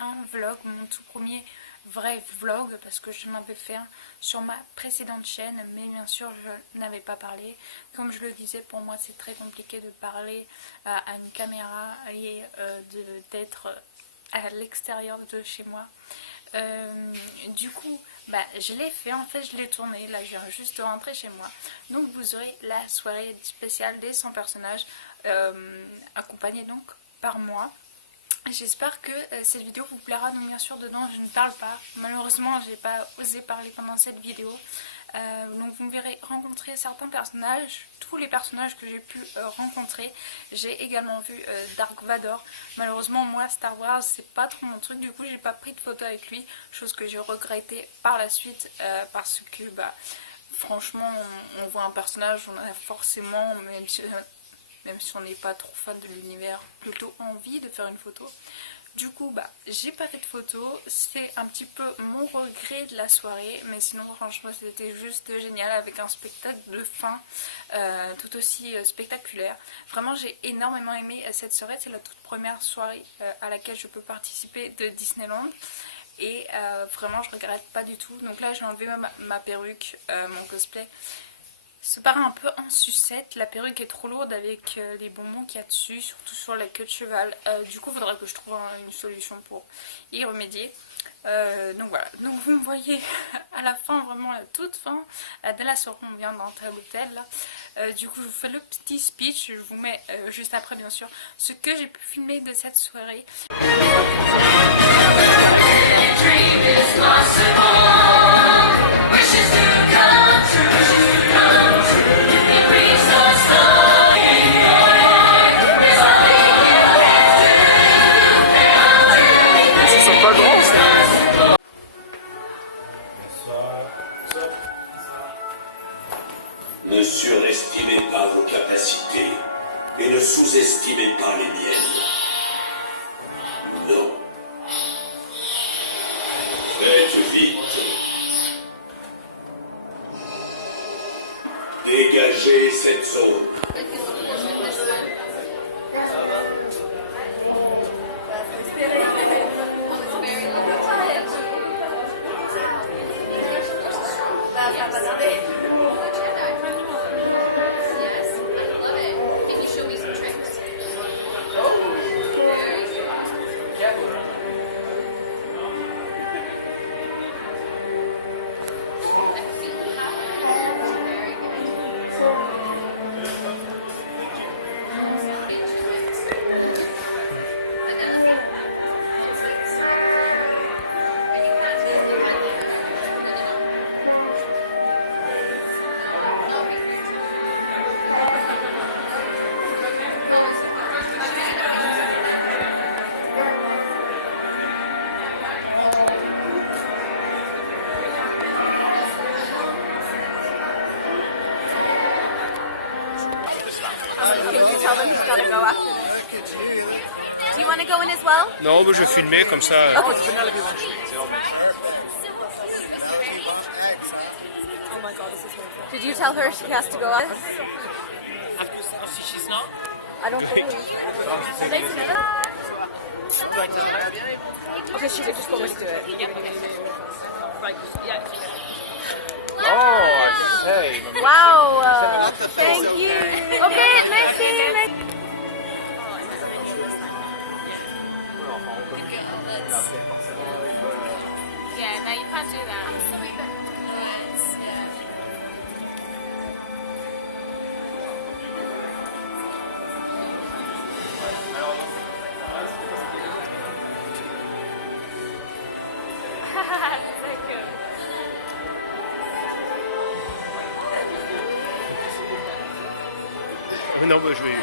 un vlog, mon tout premier vrai vlog, parce que je l'avais fait un sur ma précédente chaîne, mais bien sûr je n'avais pas parlé. Comme je le disais, pour moi c'est très compliqué de parler à une caméra et d'être à l'extérieur de chez moi. Du coup je l'ai fait, en fait je l'ai tourné, là je viens juste de rentrer chez moi, donc vous aurez la soirée spéciale des 100 personnages accompagnés donc par moi. J'espère que cette vidéo vous plaira. Donc bien sûr dedans je ne parle pas, malheureusement j'ai pas osé parler pendant cette vidéo. Donc vous me verrez rencontrer certains personnages, tous les personnages que j'ai pu rencontrer. J'ai également vu Dark Vador. Malheureusement moi Star Wars c'est pas trop mon truc, du coup j'ai pas pris de photo avec lui, chose que j'ai regretté par la suite parce que franchement on voit un personnage, on a forcément, même si on n'est pas trop fan de l'univers, plutôt envie de faire une photo. Du coup j'ai pas fait de photo, c'est un petit peu mon regret de la soirée, mais sinon franchement c'était juste génial, avec un spectacle de fin tout aussi spectaculaire. Vraiment j'ai énormément aimé cette soirée, c'est la toute première soirée à laquelle je peux participer de Disneyland. Et vraiment je regrette pas du tout. Donc là j'ai enlevé ma perruque, mon cosplay se paraît un peu en sucette, la perruque est trop lourde avec les bonbons qu'il y a dessus, surtout sur la queue de cheval. Du coup il faudra que je trouve une solution pour y remédier. Donc voilà, donc vous me voyez à la fin, vraiment la toute fin de la soirée, on vient d'entrer à l'hôtel là. Du coup je vous fais le petit speech, je vous mets juste après bien sûr ce que j'ai pu filmer de cette soirée. Ne surestimez pas vos capacités et ne sous-estimez pas les miennes. Non. Faites vite. Dégagez cette zone. Tell them he's gotta go after this. Do you want to go in as well? Non, je vais filmer comme ça. Oh my god, this is really. Did you tell her she has to go out? She's not. I don't believe. Okay, she could just go with it. Oh, I say. Wow, thank you. Okay, merci. Yeah, no you can't do that. Non, je vais.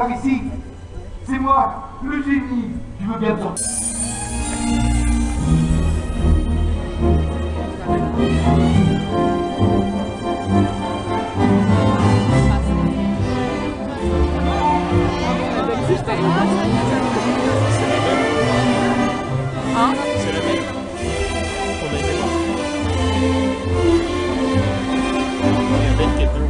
Par ici. C'est moi, le génie. Tu veux bien te sortir? Hein? C'est la même. On a été voir. La bête qui est bleue.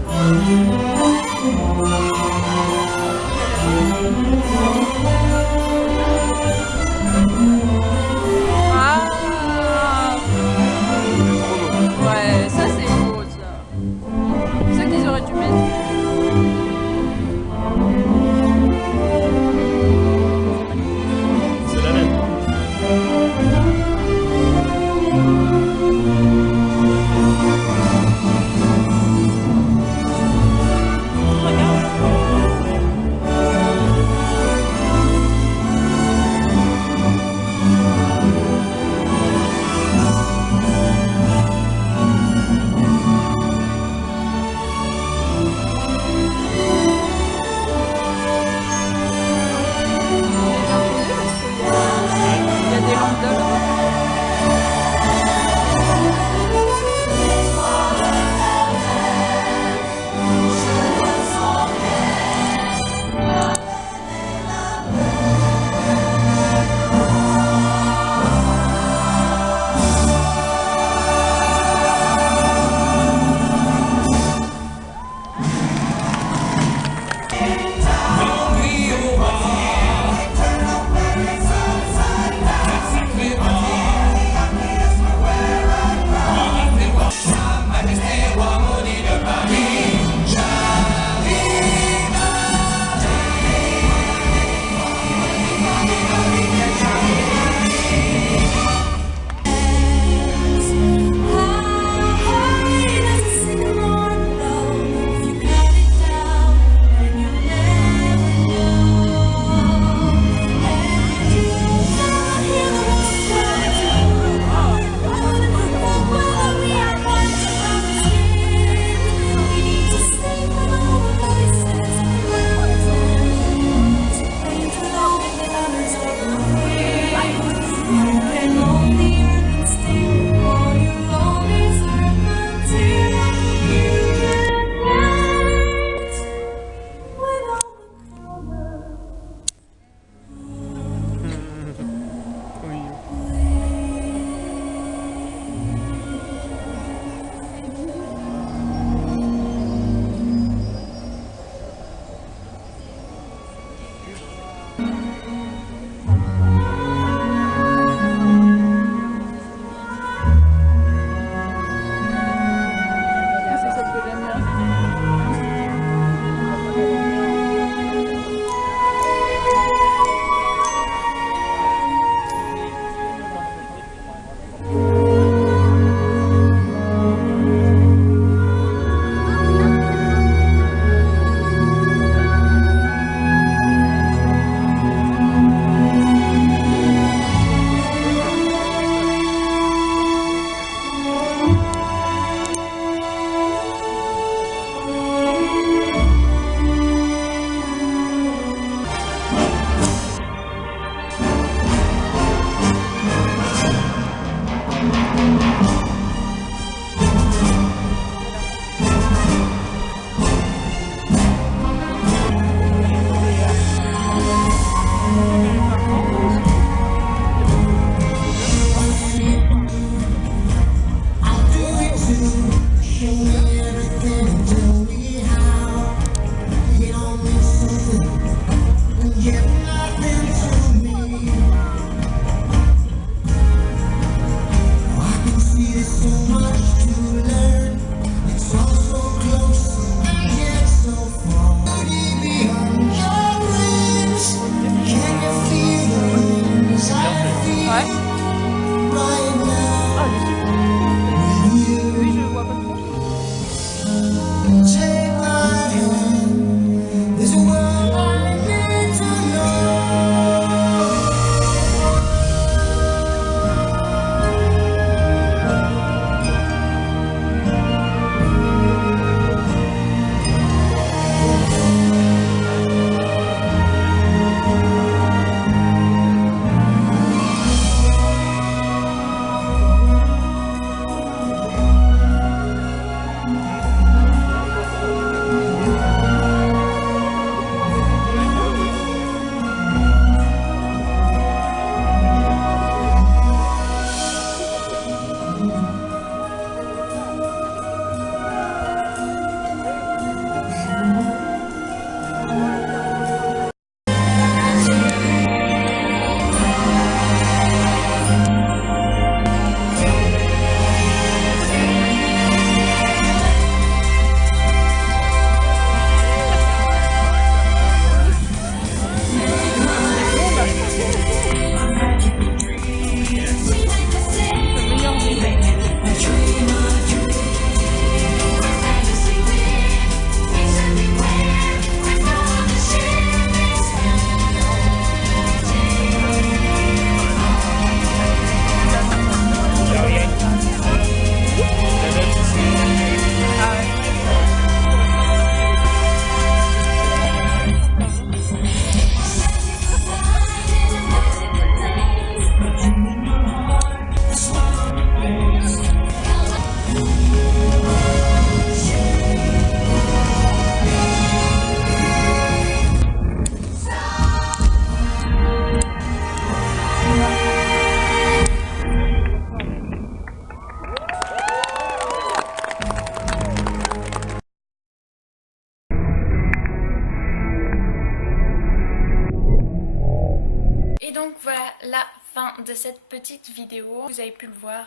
de cette petite vidéo. Vous avez pu le voir,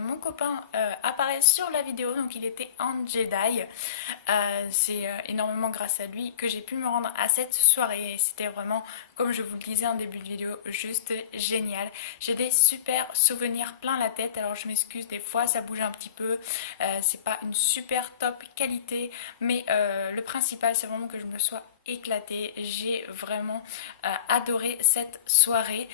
mon copain apparaît sur la vidéo, donc il était en Jedi. C'est énormément grâce à lui que j'ai pu me rendre à cette soirée. C'était vraiment, comme je vous le disais en début de vidéo, juste génial. J'ai des super souvenirs plein la tête, alors je m'excuse, des fois ça bouge un petit peu, c'est pas une super top qualité, mais le principal c'est vraiment que je me sois éclatée. J'ai vraiment adoré cette soirée.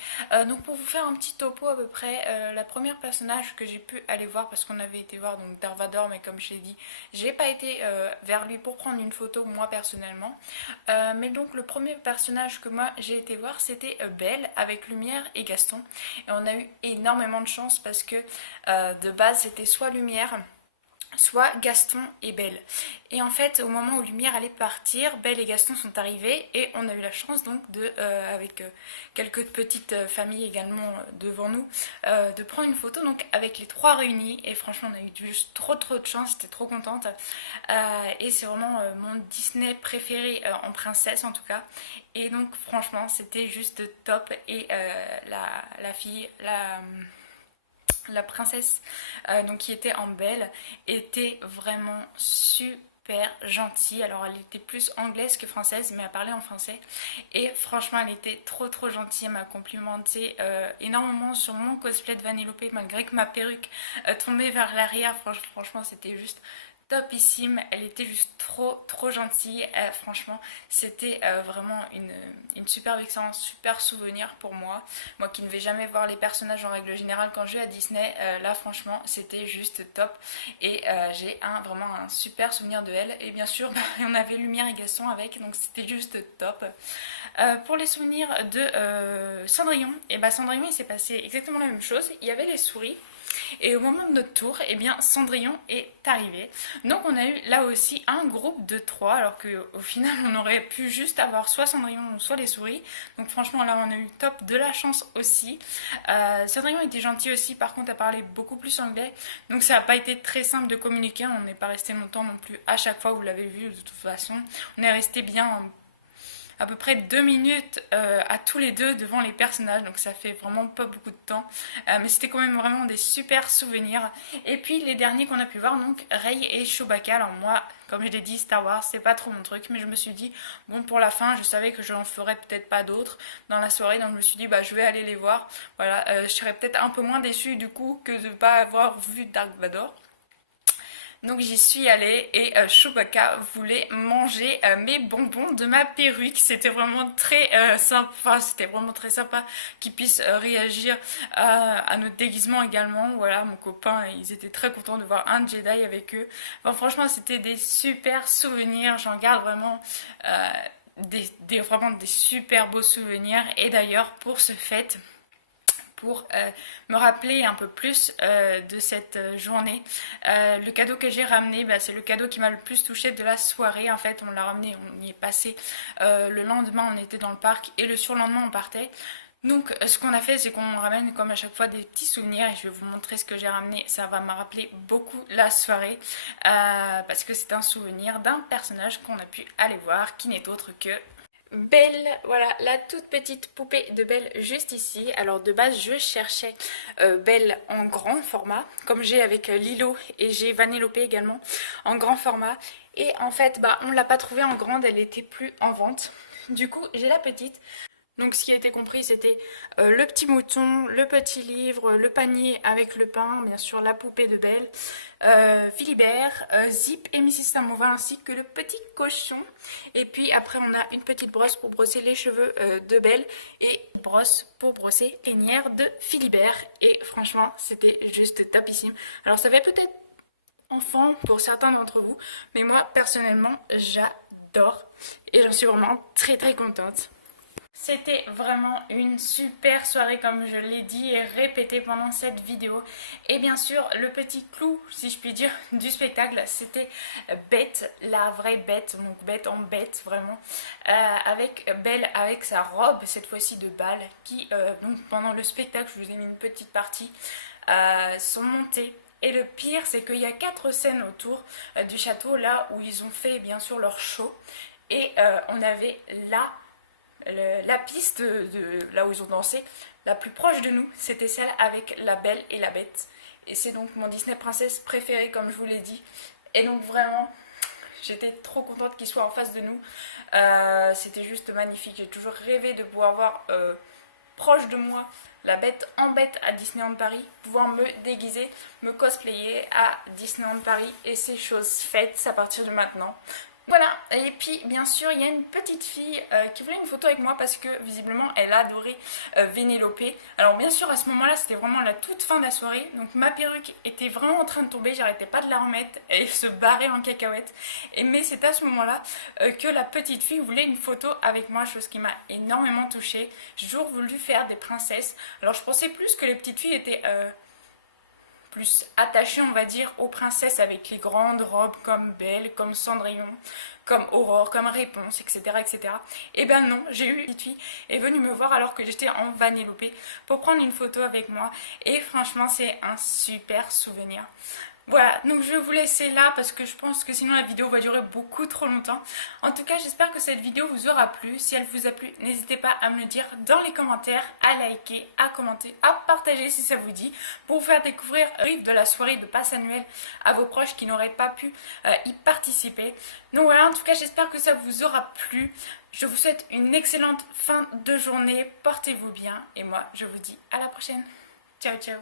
Donc pour vous faire un petit topo à peu près, la première personnage que j'ai pu aller voir, parce qu'on avait été voir donc Darth Vader, mais comme je l'ai dit, j'ai pas été vers lui pour prendre une photo moi personnellement, mais donc le premier personnage que moi j'ai été voir, c'était Belle avec Lumière et Gaston, et on a eu énormément de chance parce que de base c'était soit Lumière, soit Gaston et Belle. Et en fait, au moment où Lumière allait partir, Belle et Gaston sont arrivés et on a eu la chance donc de, avec quelques petites familles également devant nous, de prendre une photo donc avec les trois réunis. Et franchement, on a eu juste trop de chance, j'étais trop contente. Et c'est vraiment mon Disney préféré en princesse en tout cas. Et donc franchement, c'était juste top. Et la fille, la princesse donc qui était en Belle était vraiment super gentille. Alors elle était plus anglaise que française, mais elle parlait en français et franchement elle était trop gentille. Elle m'a complimenté énormément sur mon cosplay de Vanellope, malgré que ma perruque tombait vers l'arrière. Franchement c'était juste topissime. Elle était juste trop gentille. Franchement c'était vraiment une superbe expérience, super souvenir pour moi qui ne vais jamais voir les personnages en règle générale quand je vais à Disney. Là franchement c'était juste top et j'ai vraiment un super souvenir de elle. Et bien sûr on avait Lumière et Gaston avec, donc c'était juste top. Pour les souvenirs de Cendrillon, et Cendrillon il s'est passé exactement la même chose. Il y avait les souris et au moment de notre tour, Cendrillon est arrivé. Donc on a eu là aussi un groupe de 3, alors qu'au final on aurait pu juste avoir soit Cendrillon soit les souris. Donc franchement là on a eu top de la chance aussi. Cendrillon était gentil aussi, par contre elle parlait beaucoup plus anglais. Donc ça n'a pas été très simple de communiquer, on n'est pas resté longtemps non plus à chaque fois, vous l'avez vu de toute façon. On est resté bien à peu près 2 minutes à tous les deux devant les personnages, donc ça fait vraiment pas beaucoup de temps, mais c'était quand même vraiment des super souvenirs. Et puis les derniers qu'on a pu voir, donc Rey et Chewbacca. Alors moi, comme je l'ai dit, Star Wars c'est pas trop mon truc, mais je me suis dit bon, pour la fin je savais que je n'en ferais peut-être pas d'autres dans la soirée, donc je me suis dit je vais aller les voir. Voilà, je serais peut-être un peu moins déçue du coup que de ne pas avoir vu Dark Vador. Donc j'y suis allée et Chewbacca voulait manger mes bonbons de ma perruque. C'était vraiment très sympa, qu'il puisse réagir à notre déguisement également. Voilà, mon copain, ils étaient très contents de voir un Jedi avec eux. Enfin, franchement, c'était des super souvenirs. J'en garde vraiment vraiment des super beaux souvenirs. Et d'ailleurs, pour ce fête, pour me rappeler un peu plus de cette journée, le cadeau que j'ai ramené, c'est le cadeau qui m'a le plus touché de la soirée. En fait on l'a ramené, on y est passé le lendemain, on était dans le parc et le surlendemain on partait. Donc ce qu'on a fait, c'est qu'on ramène comme à chaque fois des petits souvenirs, et je vais vous montrer ce que j'ai ramené. Ça va me rappeler beaucoup la soirée parce que c'est un souvenir d'un personnage qu'on a pu aller voir, qui n'est autre que Belle. Voilà, la toute petite poupée de Belle juste ici. Alors de base je cherchais Belle en grand format, comme j'ai avec Lilo, et j'ai Vanellope également en grand format. Et en fait on l'a pas trouvée en grande, elle était plus en vente. Du coup j'ai la petite. Donc ce qui a été compris, c'était le petit mouton, le petit livre, le panier avec le pain, bien sûr la poupée de Belle, Philibert, Zip et Mrs Samova, ainsi que le petit cochon. Et puis après on a une petite brosse pour brosser les cheveux de Belle et une brosse pour brosser les nières de Philibert. Et franchement c'était juste topissime. Alors ça fait peut-être enfant pour certains d'entre vous, mais moi personnellement j'adore et j'en suis vraiment très contente. C'était vraiment une super soirée, comme je l'ai dit et répété pendant cette vidéo. Et bien sûr, le petit clou, si je puis dire, du spectacle, c'était Bette, la vraie Bette, donc Bette en Bette, vraiment, avec Belle, avec sa robe, cette fois-ci de bal, qui, donc pendant le spectacle, je vous ai mis une petite partie, sont montées. Et le pire, c'est qu'il y a 4 scènes autour du château, là où ils ont fait, bien sûr, leur show. Et on avait la piste de là où ils ont dansé, la plus proche de nous, c'était celle avec La Belle et la Bête. Et c'est donc mon Disney Princess préféré, comme je vous l'ai dit. Et donc vraiment, j'étais trop contente qu'il soit en face de nous. C'était juste magnifique. J'ai toujours rêvé de pouvoir voir proche de moi la Bête en bête à Disneyland Paris, pouvoir me déguiser, me cosplayer à Disneyland Paris. Et c'est chose faite à partir de maintenant. Voilà, et puis bien sûr il y a une petite fille qui voulait une photo avec moi parce que visiblement elle adorait Vénélope. Alors bien sûr à ce moment là c'était vraiment la toute fin de la soirée, donc ma perruque était vraiment en train de tomber, j'arrêtais pas de la remettre et se barrer en cacahuète. Mais c'est à ce moment là que la petite fille voulait une photo avec moi, chose qui m'a énormément touchée. J'ai toujours voulu faire des princesses, alors je pensais plus que les petites filles étaient plus attachée on va dire aux princesses avec les grandes robes comme Belle, comme Cendrillon, comme Aurore, comme Réponse, etc. etc. Et ben non, j'ai eu une petite fille est venue me voir alors que j'étais en Vanellope pour prendre une photo avec moi et franchement c'est un super souvenir. Voilà, donc je vais vous laisser là parce que je pense que sinon la vidéo va durer beaucoup trop longtemps. En tout cas, j'espère que cette vidéo vous aura plu. Si elle vous a plu, n'hésitez pas à me le dire dans les commentaires, à liker, à commenter, à partager si ça vous dit, pour vous faire découvrir le brief de la soirée de passe annuel à vos proches qui n'auraient pas pu y participer. Donc voilà, en tout cas, j'espère que ça vous aura plu. Je vous souhaite une excellente fin de journée, portez-vous bien et moi, je vous dis à la prochaine. Ciao, ciao.